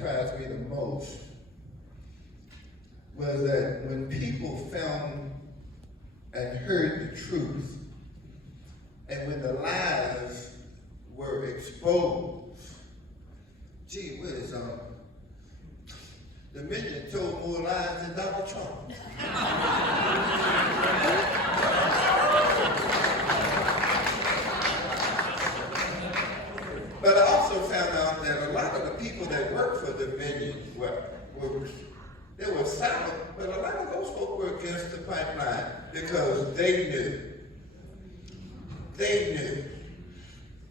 surprised me the most was that when people found and heard the truth, and when the lies were exposed, gee whiz, the Dominion told more lies than Donald Trump. But I also found out that a lot of the people that work for the Dominion they were silent, but a lot of those folks were against the pipeline because they knew. They knew,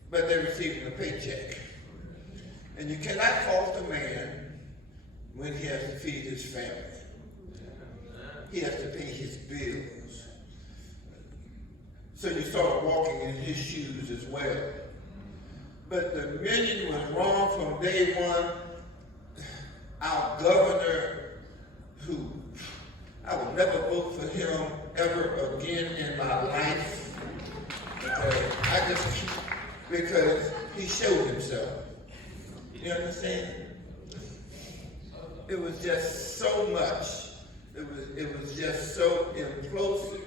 but they're receiving a paycheck. And you cannot fault a man when he has to feed his family. He has to pay his bills. So you start walking in his shoes as well. But the Dominion was wrong from day one. Our governor, who I would never vote for him ever again in my life, because he showed himself. You understand? It was just so much. It was just so implosive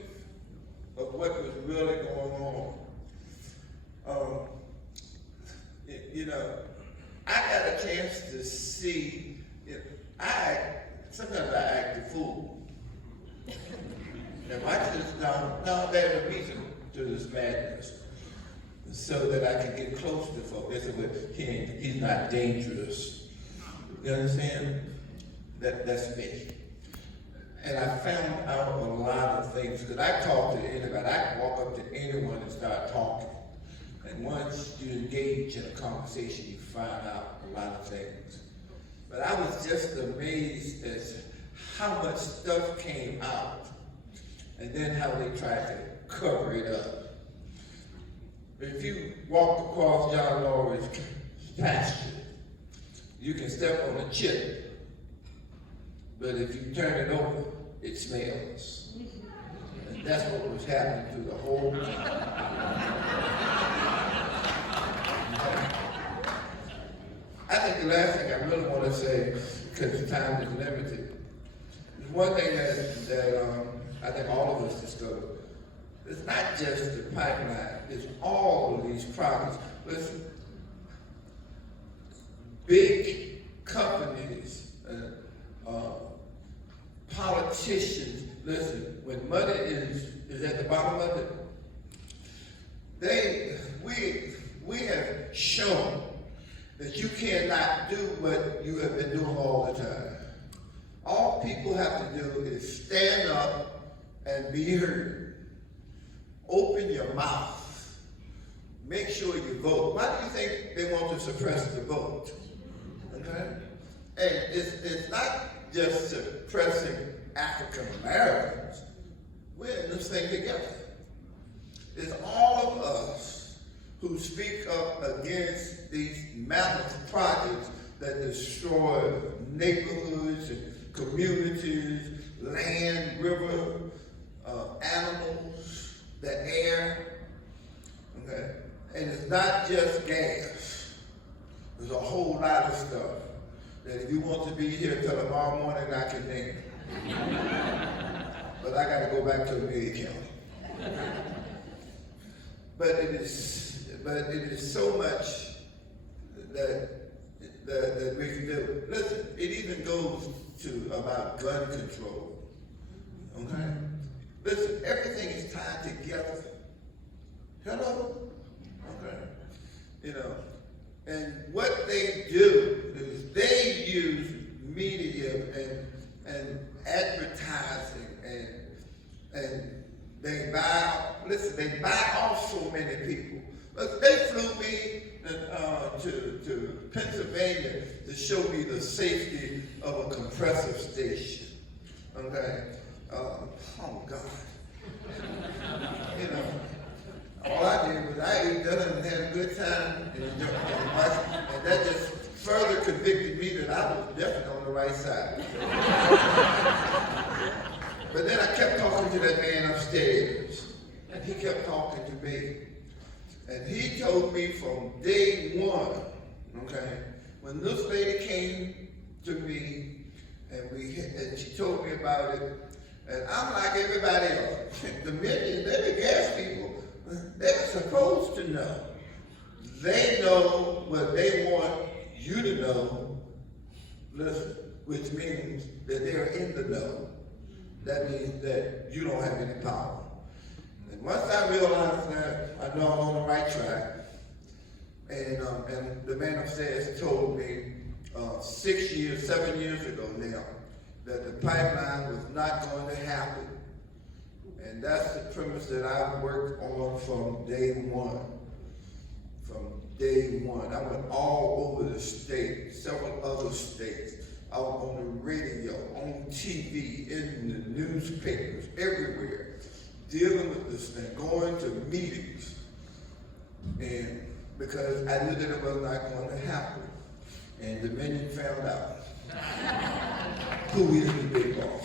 of what was really going on. I got a chance to see. Sometimes I act a fool. And my kids now there's a reason to this madness, so that I can get close to folks. They say, well, he's not dangerous. You understand? That's me. And I found out a lot of things, because I talk to anybody. I can walk up to anyone and start talking. And once you engage in a conversation, you find out a lot of things. But I was just amazed at how much stuff came out, and then how they tried to cover it up. If you walk across John Lawrence pasture, you can step on a chip, but if you turn it over, it smells. And that's what was happening through the whole I think the last thing I really want to say, because time is limited, is one thing that I think all of us discovered. It's not just the pipeline, it's all of these problems. Listen, big companies, politicians, listen, when money is at the bottom of it, we have shown that you cannot do what you have been doing all the time. All people have to do is stand up and be heard. Open your mouth. Make sure you vote. Why do you think they want to suppress the vote? Okay? And it's not just suppressing African Americans. We're in this thing together. It's all of us who speak up against these mammoth projects that destroy neighborhoods and communities, land, river, animals, the air. Okay? And it's not just gas. There's a whole lot of stuff that if you want to be here till tomorrow morning, I can name. But I got to go back to Amelia County. But it is so much that we can do. Listen, it even goes to about gun control. Okay? Listen, everything is tied together. Hello? Okay? And what they do is they use media and advertising and they buy off so many people. But they flew me to Pennsylvania to show me the safety of a compressor station. Okay? Oh God. All I did was I ate dinner and had a good time, and that just further convicted me that I was definitely on the right side. But then I kept talking to that man upstairs, and he kept talking to me. And he told me from day one, okay, when this lady came to me, and she told me about it, and I'm like everybody else. The Minions, they're the gas people. They're supposed to know. They know what they want you to know, listen, which means that they're in the know. That means that you don't have any power. And once I realized that, I know I'm on the right track. And the man upstairs told me 7 years ago now, that the pipeline was not going to happen. And that's the premise that I've worked on from day one. From day one. I went all over the state, several other states. I was on the radio, on TV, in the newspapers, everywhere, dealing with this thing, going to meetings. And because I knew that it was not going to happen. And the Minion found out who is the big boss.